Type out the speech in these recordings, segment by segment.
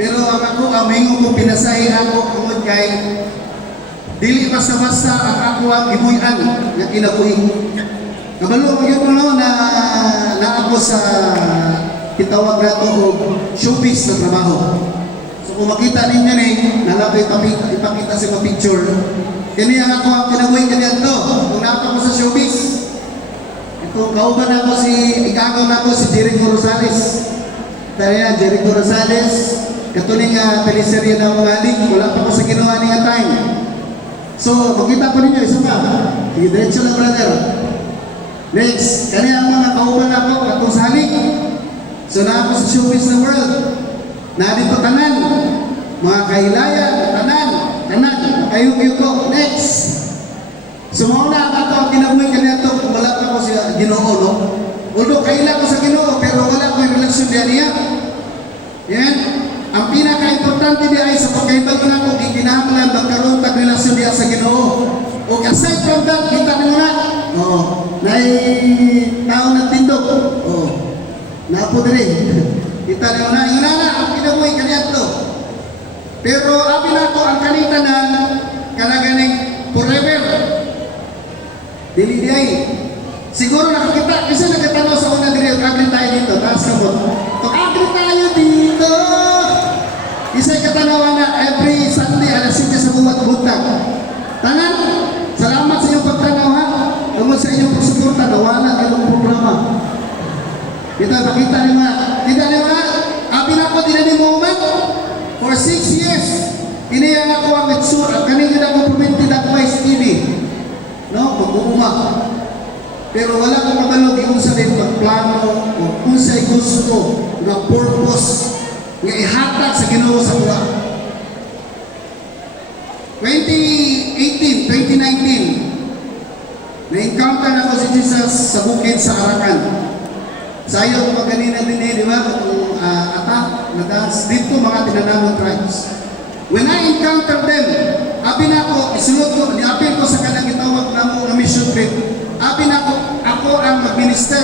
Pero ang ako, ang mingo kong pinasahin ako kung kay dili basta-basta ang ako ang ibuyan na kinabuhi. Kabalo, yun mo na ako sa kitawag na ito o showbiz na trabaho. So kung makita ninyo nalapay ipakita sa mga picture. Kani ang ako ang kinabuhi kanyan to. Kung napa ko sa showbiz. Ito, kauban ako igagaw na ako si Jericho Rosales. Dahil na, Jericho Rosales, katuning teleserye na mga aling, wala pa ko sa ginawa niya time. So, makita ko ninyo, isa pa. Sige, diretso lang, brother. Next, kani ang mga kauban ako, katong sa halik. So, na ako sa showbiz na world. Na dito tanan, mga kahilaya, tanan, ayong ko. Next. So, mauna ako ang kinabuhi kanina ito, kung wala pa ko sa Ginoo, no? Although, kaila ko sa Ginoo, pero wala ko yung relasyon niya. Yan. Ang pinaka-importante niya ay sa pagkaibag ko na ako, ikinahanglan magkaroon tag relasyon niya sa Ginoo. O aside from that, kita mo na. Na tao na tindog. Napo din. Kita mo na. Yun na, ang kinabuhi kanina ito. Pero, abi na ako, ang kanita na kanaganing forever. Dili diay. Siguro nakakita, kasi nagkatanaw sa una diri, agri tayo dito, taas ka mo. Agri tayo dito. Isa'y katanawan na every Sunday, alas 7 sa buwat butang. Tanan, salamat sa iyong pagtanaw ha. Tungkol sa iyong pagsuporta, nawala kayong programa. Kita, makita niyo nga. Kita niyo nga, abi na ko, dinani moment, for 6 years, iniyang ako ang itsura, kanina na ko permitted ako may TV. No, pag-uuma. Pero wala ko mabalog yung sa rin pagplano o kung sa'y gusto na purpose nga ihatag sa Ginoo sa buwa. 2018, 2019, na-encounter na ko si Jesus sa bukid sa Arakan. Sayo ko ganina din di ba? Kung na-dance dito mga tinanamang tribes. When I encountered them, abi na ko, isunod ko, niapin ko sa kanang itawag na mo na mission trip. Abi na ako ang mag-minister.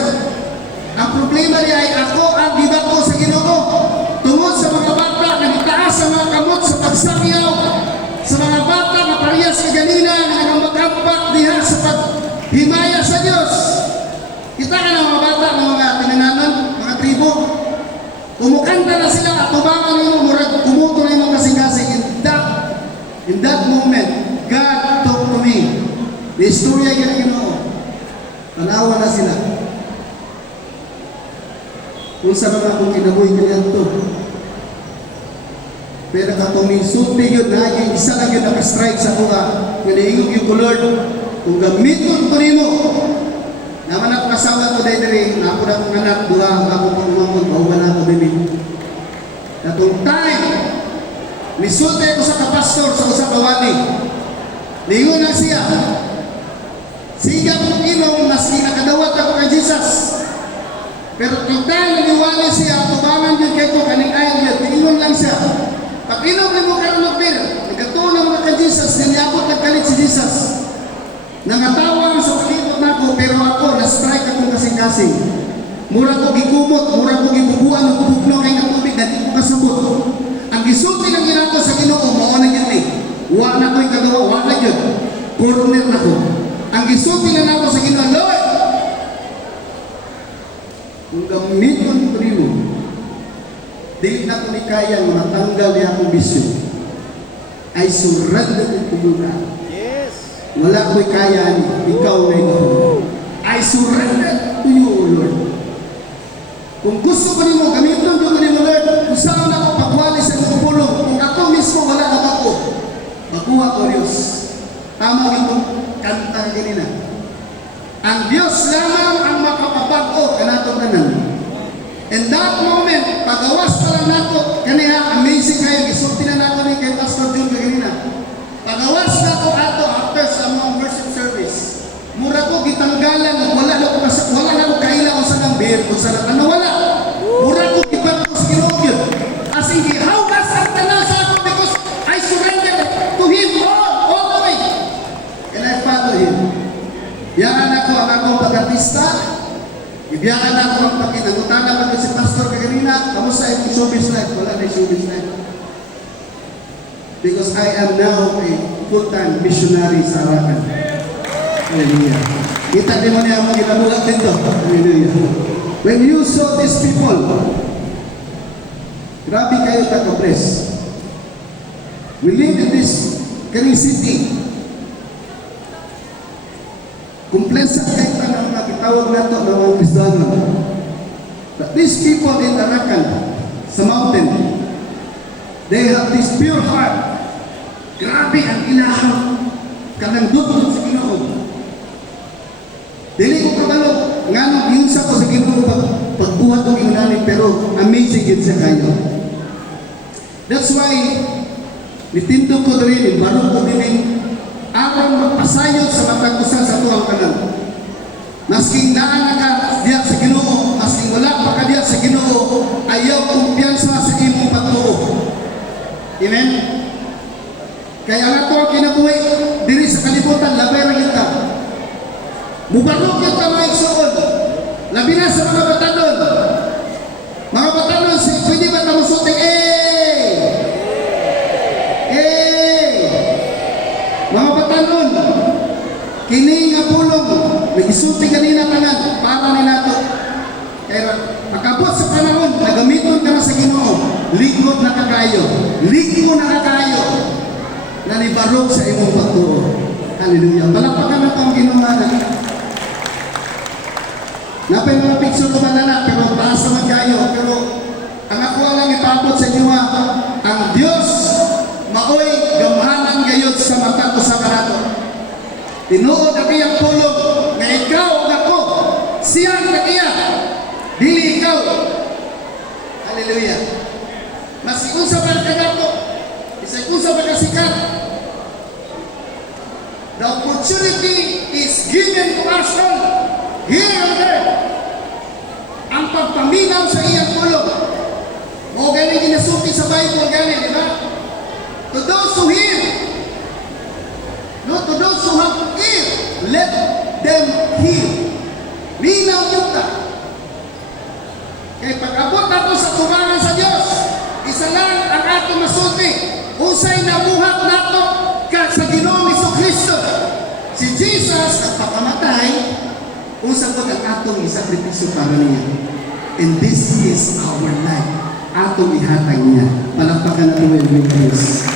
Ang problema niya ay ako ang bibat ko sa Ginoo. Tungod sa mga bata na itaas sa mga kamot sa pagsakyaw, sa mga bata na parehas kaganina na mag-ampak diha sa paghimaya sa Diyos. Kita ka ng mga bata ng mga tinananan, mga tribo. Kumukanta na sila at tubangan nimo, murag kumuto na imo kasing-kasing. In that moment, God talked to me. The istorya yung Ginoo. Tanawa na sila. Kung sa mga kung kinabuhi kanya ito. Pero katong minsulti yun, naging isa lang yun nakastrike sa kuha. Naliingog yung Lord. Kung gamiton ko nimo, naman ako kasawa ko dahil na ako na kong anak, dula ako kong umamon, mauban ako din. Katong time, misulti ko sa kapastor sa usap kawani. Lingon na siya. Siga kong inom, maski nakadawat ako kay Jesus. Pero kung tayo naniwala siya, tubangan yun kayo, kaning ayon yun, tingon lang siya. Pag inom na mo karoon ng pera, nagkatulang na kay Jesus, naniabot nagkalit si Jesus. Nangatawang sa palibot na ako, pero ako, na-strike akong kasing-kasing. Mura ko gikumot, mura ko gibubuan, bugno kay natubig, dati ko kasabot. Ang gisulti ng ginako sa Ginoo, mao na yun eh. Wa na ko'y kagawa, wa na yun. Corner na ko. Ang gisulti na ako sa Ginoo, Lord, kung gamiton ko rin mo, di na ko ni kaya matanggal niya akong bisyo. I surrender to you now. Yes. Wala ko'y kaya, ikaw na ikaw. I surrender to you, O Lord. Kung gusto ko rin mo, gamiton ko rin mo, Lord, kung saan ako pagwali sa mga pulong, kung ako mismo wala na ako, makuha ko, Diyos. Tama itong kanta kanina. Ang Diyos lamang ang makapabago kanatong tanan. In that moment, pagawas pa lang nato, kaniya, amazing kayo, isulti na nato ni kay Pastor Jun kanina. Pagawas na ko ato after sa mga worship service. Mura ko gitanggalan, wala na ko kaila ko sa nang beer, kung sa ano wala. Mura ko gibat ko sa Ginoo yun. As in, how does ang tanan sa ako because I surrender to Him all the way. And I follow Him. Biyaan ako ang akong pag-artista. Ibiyaan ako ang pakinangutan na si Pastor kaganina. kamusta yung showbiz life? Wala na yung showbiz life. Because I am now a full-time missionary sa Arakan. Hallelujah. Kita din mo niya mga ginabulat dito. Hallelujah. When you saw these people, grabe kayo taga-bless. We live in this Kering City. Kumplesa kayo ng mga kitawag na ito ng mga Kristiyano. But these people in Arakan, sa mountain, they have this pure heart. Grabe ang ilahang kanangdot sa Ginoo. Dili ko kabalo, nga nung ginsa ko sa Ginoo pagbuhat ng Ginoo, pero amazing yun sa kayo. That's why, nitindo ko rin, barong ko din, aron magpasayot sa matag-usan sa tuwang kanan. Masking naan ka diya sa Ginoo, masking wala pa ka diya sa Ginoo, ayaw kumpiyansa sa imong pagtuo. Amen? Kaya nga ito kinabuhi, diri sa kalibutan, labay ra kita. Mubarog yung kamay suod. Labi na sa mga batanon. Mga batanon, pwede ba tamusuti? Mga batanon, kini nga pulong, nag-isuti kanina tanan, para ni nato. Kaya akabot sa panahon, nagamiton ka na sa Ginoo, likod na kakayo, likod na kakayo, na nibarog sa imong pagtuo. Hallelujah. Palakpakan na ito ang Ginoo na. Napay mga picture ko ba na, pero taas naman kayo. Pero ang ako lang ipapot sa inyo, ang Diyos maoy gamhanan gayod sa mata ko sa kanato. Tinuod na kiyang pulong na ikaw o ako, siyang nakiya, dili ikaw. Hallelujah. Masikunsa ba ka nato? Isikunsa ba ka sikat? The opportunity is given to us all, here and there. Ang pagpaminaw sa iyang pulong. O galing ginasuti sa Bible, galing, di ba? To those who hear, no, to those who have ear, let them hear. Minaw yung ka. Kaya pag-abot nato sa tumangan sa Diyos, isa lang ang ato masuti. Usay nabuhat nato ka sa Ginoong Jesucristo. Si Jesus nagpakamatay, usap ko ang atong isakripisyo para niya. And this is our life. Atong ihatag niya. Palakpakan natin with grace.